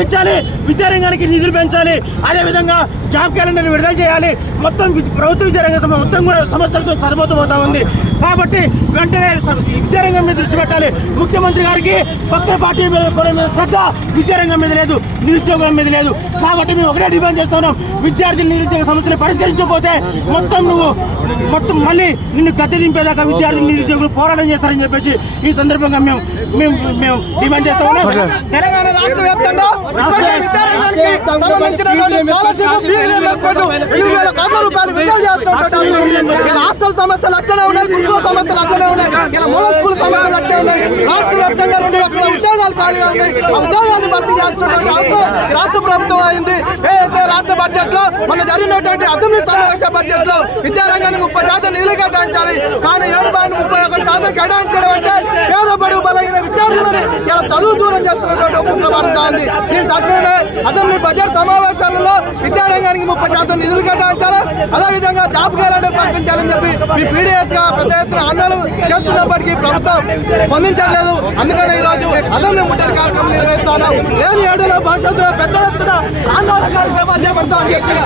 పెంచాలి విద్యారంగానికి నిధులు పెంచాలి. అదేవిధంగా జాబ్ క్యాలెండర్ని విడుదల చేయాలి. మొత్తం ప్రభుత్వ విద్యారంగ మొత్తం కూడా సమస్యలతో సరిపోతూ ఉంది. కాబట్టి వెంటనే విద్యారంగం మీద దృష్టి పెట్టాలి. ముఖ్యమంత్రి గారికి పక్క పార్టీ మీద శ్రద్ధ విద్యారంగం మీద లేదు నిరుద్యోగం మీద లేదు. కాబట్టి మేము ఒకటే డిమాండ్ చేస్తున్నాం. విద్యార్థుల నిరుద్యోగ సమస్యలు పరిష్కరించకపోతే మొత్తం నువ్వు మొత్తం మళ్ళీ నిన్ను గద్దె దింపేదాకా విద్యార్థులు నిరుద్యోగులు పోరాటం చేస్తారని చెప్పేసి ఈ సందర్భంగా మేము మేము మేము డిమాండ్ చేస్తా ఉన్నాం తెలంగాణ రాష్ట్ర వ్యాప్తంగా విద్యారంగానికి సంబంధించినటువంటి స్కాలర్షిప్ ఫీ రీయింబర్స్మెంట్ ఎనిమిది వేల కోట్ల రూపాయలు విడుదల చేస్తున్నటువంటి ఇలా హాస్టల్ సమస్యలు అట్లనే ఉన్నాయి గురుకుల సమస్యలు అట్లనే ఉన్నాయి ఇలా మూల స్కూల్ సమస్యలు అట్లనే ఉన్నాయి. రాష్ట్ర వ్యాప్తంగా రెండు లక్షల ఉద్యోగాలు ఖాళీగా ఉన్నాయి ఆ ఉద్యోగాన్ని భర్తీ చేస్తున్నటువంటి అవసరం ఈ రాష్ట్ర ప్రభుత్వం అయింది. ఏదైతే రాష్ట్ర బడ్జెట్లో మన జరిగినటువంటి అసెంబ్లీ సమావేశ బడ్జెట్లో విద్యారంగాన్ని ముప్పై శాతం నిధులు కేటాయించాలి. కానీ ఏడు పాయింట్ ముప్పై ఒకటి శాతం విద్యార్థులని ఇలా చదువు దూరం చేస్తున్నటువంటి ఒక ముఖ్య ఉంది. దీని తక్షణమే అసెంబ్లీ బడ్జెట్ సమావేశాలలో విద్యారంగానికి ముప్పై శాతం నిధులు కేటాయించాలి. అదేవిధంగా జాబ్ క్యాలెండర్ ప్రకటించాలని చెప్పి మీ పీడిఎస్గా పెద్ద ఎత్తున ఆందోళన చేస్తున్నప్పటికీ ప్రభుత్వం స్పందించట్లేదు. అందుకని ఈరోజు అసెంబ్లీ ముట్టడి కార్యక్రమం నిర్వహిస్తాను. లేని ఏడులో భవిష్యత్తులో పెద్ద ఎత్తున ఆందోళన కార్యక్రమాలు చేపడతామని చెప్పి